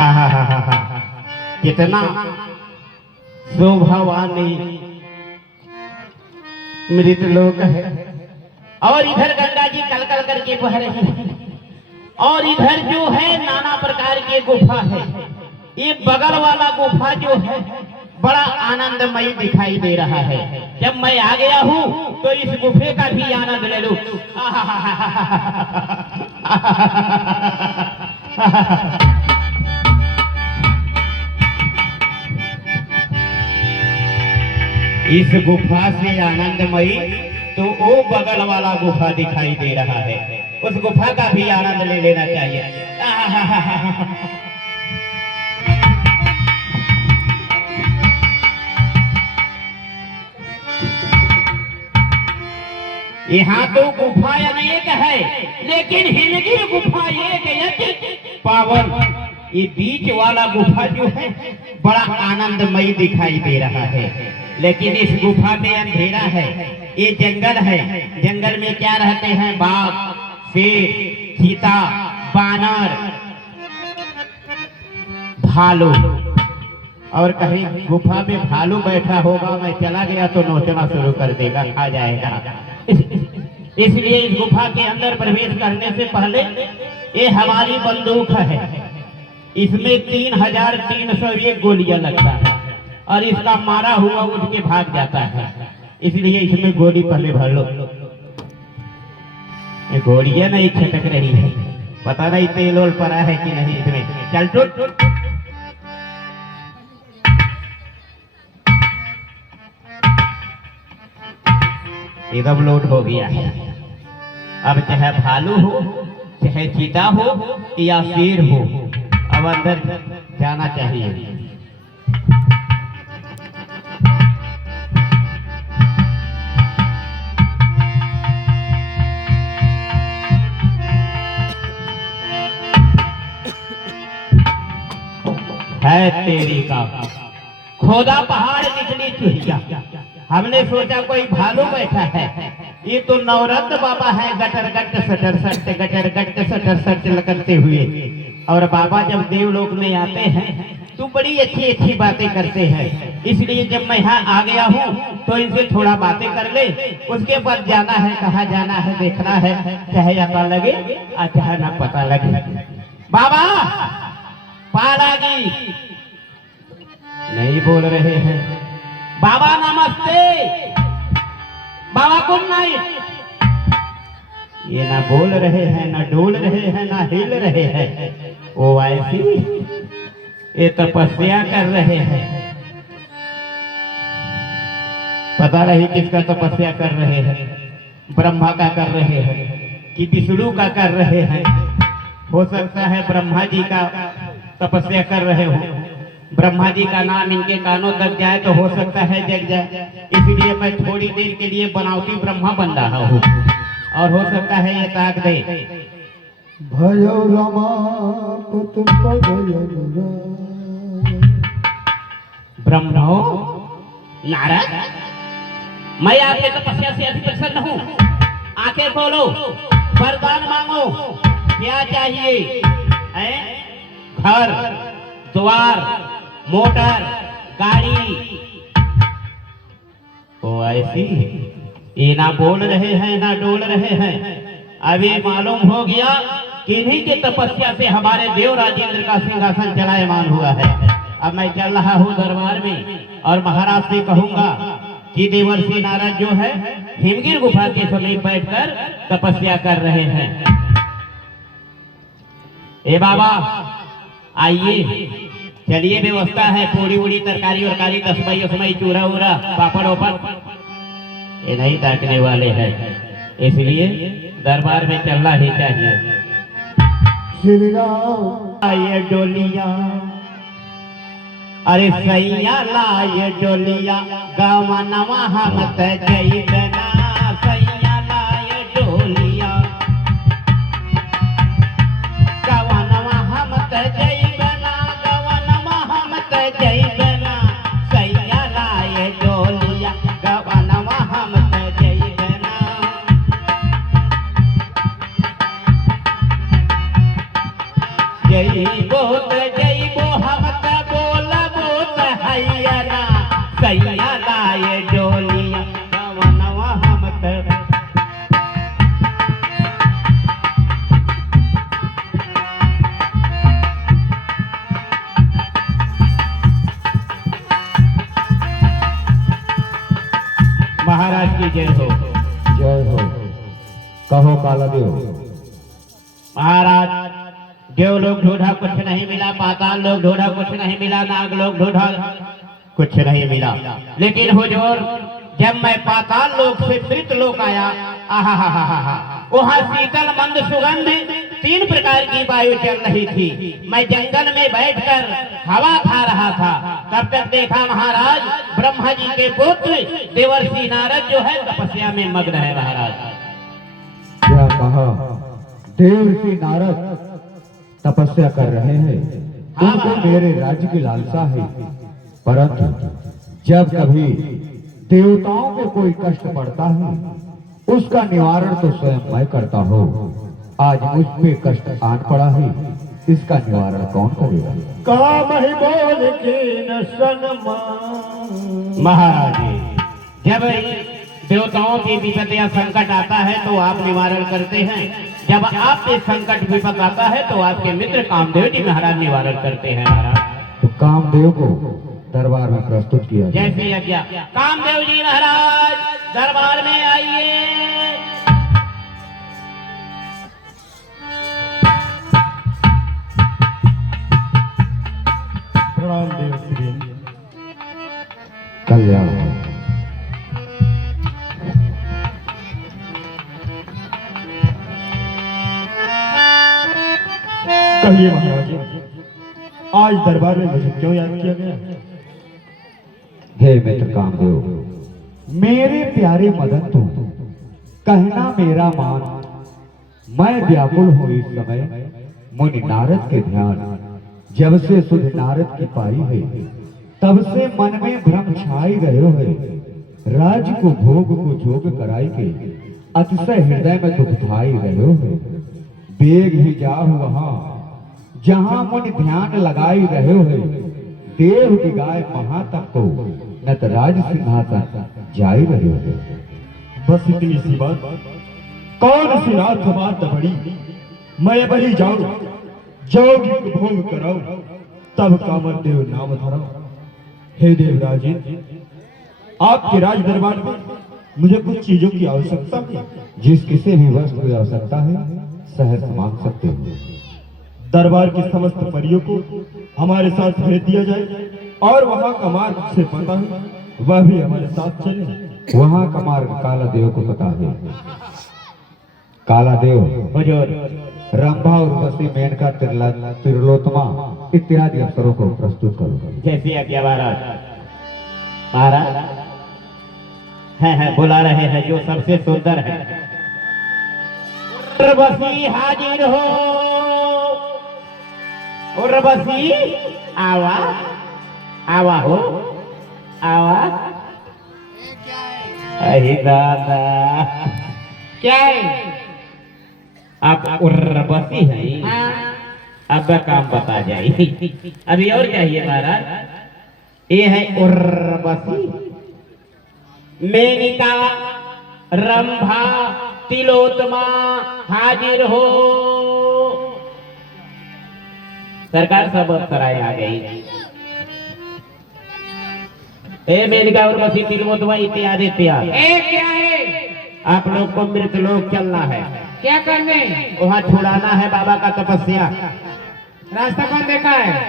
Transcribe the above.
आहा कितना शोभावानी मृत लोक है। और इधर गंगा जी कल कल करके बह रही है और इधर जो है नाना प्रकार की गुफा है। ये बगल वाला गुफा जो है बड़ा आनंदमयी दिखाई दे रहा है। जब मैं आ गया हूँ तो इस गुफे का भी आनंद ले लूं। इस गुफा से आनंदमयी तो वो बगल वाला गुफा दिखाई दे रहा है, उस गुफा का भी आनंद ले लेना चाहिए। यहाँ तो गुफा अनेक है लेकिन हिमगिर गुफा एक पावन। ये बीच वाला गुफा जो है बड़ा आनंदमयी दिखाई दे रहा है, लेकिन इस गुफा में अंधेरा है। ये जंगल है, जंगल में क्या रहते हैं? बाघ, शेर, चीता, बानर, भालू। और कहीं गुफा में भालू बैठा होगा, मैं चला गया तो नोचना शुरू कर देगा, खा जाएगा। इसलिए इस गुफा के अंदर प्रवेश करने से पहले ये हमारी बंदूक है, इसमें 3301 गोलियां लगता है और इसका मारा हुआ उठ के भाग जाता है, इसलिए इसमें गोली पहले भर लो। ये गोलियां नहीं छटक रही है, पता नहीं तेल ओल पड़ा है कि नहीं इसमें। चल टूट एकदम लोड हो गया है। अब चाहे भालू हो, चाहे चीता हो या शेर हो, अब अंदर जाना चाहिए। है तेरी का खोदा पहाड़ निकली चुहिया। हमने सोचा कोई भालू बैठा है, ये तो नवरत्न बाबा है, गटर गट सटर सट गटर गट सटर सट करते हुए। और बाबा जब देवलोक में आते हैं तो बड़ी अच्छी अच्छी बातें करते हैं, इसलिए जब मैं यहाँ आ गया हूँ तो इनसे थोड़ा बातें कर ले, उसके बाद जाना है, कहाँ जाना है देखना है, चाहे पता लगे और चाहे ना पता लगे। बाबा पालागी नहीं बोल रहे हैं। बाबा नमस्ते, बाबा गुड नाइट। ये ना बोल रहे हैं, ना डोल रहे हैं, ना हिल रहे हैं, वो ऐसी ये तपस्या कर रहे हैं। पता नहीं किसका तपस्या कर रहे हैं, ब्रह्मा का कर रहे हैं कि विष्णु का कर रहे हैं। हो सकता है ब्रह्मा जी का तपस्या कर रहे हो, ब्रह्मा जी का नाम इनके कानों तक जाए तो हो सकता है जग जाए, इसलिए मैं थोड़ी देर के लिए बनावटी ब्रह्मा बन रहा हूँ और हो सकता है ये ताक दे। ब्रह्मो नारद, मैं आपके तपस्या से अति प्रसन्न हूँ। आंखें खोलो, वरदान मांगो, क्या चाहिए? घर, द्वार, मोटर, गाड़ी। ओ ऐसी ये ना बोल रहे हैं ना डोल रहे हैं। अभी मालूम हो गया कि इन्हीं के तपस्या से हमारे देव राजेंद्र का सिंहासन चलायमान हुआ है। अब मैं चल रहा हूँ दरबार में और महाराज से कहूंगा कि देवर्षि नारद जो है हिमगिर गुफा के समीप बैठकर तपस्या कर रहे हैं। ए बाबा आइए, चलिए, व्यवस्था है, पूरी उड़ी तरकारी वरकारी, तस्मई उसमई, चूरा उरा, पापड़ ओपड़, ये नहीं ताकने वाले हैं, इसलिए दरबार में चलना ही चाहिए। श्री राम आए डोलिया, अरे सैया लाए डोलिया, गावा नवा हम जई बना, सैया लाए डोलिया, गावा नवा हम जई बना, गावा नवा हम जई बना, सैया लाए डोलिया, गावा नवा हम जई बना। जई बोत जई सैया लाए डोलिया जवनवा हम त महाराज की जय हो। जय हो। कहो काला देव। महाराज देव लोग ढूंढा कुछ नहीं मिला, पाताल लोग ढूंढा कुछ नहीं मिला, नाग लोग ढूंढा कुछ नहीं मिला, लेकिन हुजूर जब मैं पाताल लोक से मृत लोक आया, आहा हा हा हा वहाँ शीतल मंद सुगंध 3 प्रकार की वायु चल रही थी। मैं जंगल में बैठकर हवा खा रहा था, तब तक देखा महाराज ब्रह्मा जी के पुत्र देवर्षि नारद जो है तपस्या में मग्न है। महाराज क्या कहा? देवर्षि नारद तपस्या कर रहे हैं। उनको मेरे राज्य की लालसा है, परंतु जब कभी देवताओं को कोई कष्ट पड़ता है उसका निवारण तो स्वयं मैं करता हूँ। आज मुझ पे कष्ट आन पड़ा है, इसका निवारण कौन करेगा? काम ही बोल के न सन्मान। महाराज जब देवताओं की विपद या संकट आता है तो आप निवारण करते हैं, जब आप पे संकट विपद आता है तो आपके मित्र कामदेव जी महाराज निवारण करते हैं। महाराज तो कामदेव को दरबार में प्रस्तुत किया। जैसे आज्ञा। कामदेव जी महाराज दरबार में आइए। प्रणाम देव श्री। कल्याण। कहिए महाराज, आज दरबार में मुझे क्यों याद किया गया? हे मित्र कामदेव, मेरे प्यारे मदन तुम कहना मेरा मान, मैं व्याकुल हूँ इस समय मुनि नारद के ध्यान। जब से सुध नारद की पाई है तब से मन में भ्रम छाई रहे है। राज को भोग को जोग कराई के अतिशय हृदय में दुख धाई रहे है। बेग ही जाओ वहां जहां मुनि ध्यान लगाई रहे हो। देव की गाय महातप को नत राज सिंहासन जाई रहे हो। बस इतनी सी बात, कौन सी नाथ बात बड़ी, मैं वही जाऊं जोगी भोग कराऊं, तब कामदेव नाम धराऊं। हे देवराज, आपके राज दरबार में मुझे कुछ चीजों की आवश्यकता है। जिस किसी भी वस्तु की आवश्यकता है सहर्ष मांग सकते हो। दरबार की समस्त परियों को हमारे साथ भेज दिया जाए और वहां का मार्ग से पता है वह भी हमारे साथ चले। वहां का मार्ग काला देव को पता है। काला देव हुजूर रंभा उर्वशी मेनका त्रिलोत्मा इत्यादि अवसरों को प्रस्तुत करो। जैसे आज्ञा महाराज। महाराज है बुला रहे हैं जो सबसे सुंदर है। उर्वशी हाजिर हो। उर्वशी आवा आवा हो आवा। अहि दादा क्या है? आप उर्वशी हैं? अब काम बता जाइए। अभी और चाहिए महाराज? ये है उर्वशी, मेनिका, रंभा, तिलोत्मा हाजिर हो। सरकार सब सराय आ गई। मेनिका, उर्वशी, तिलोत्मा इत्यादि इत्यादि। क्या है? आप लोग को मृत लोग चलना है। क्या करने? वहाँ छुड़ाना है बाबा का तपस्या। रास्ता कौन देखा है?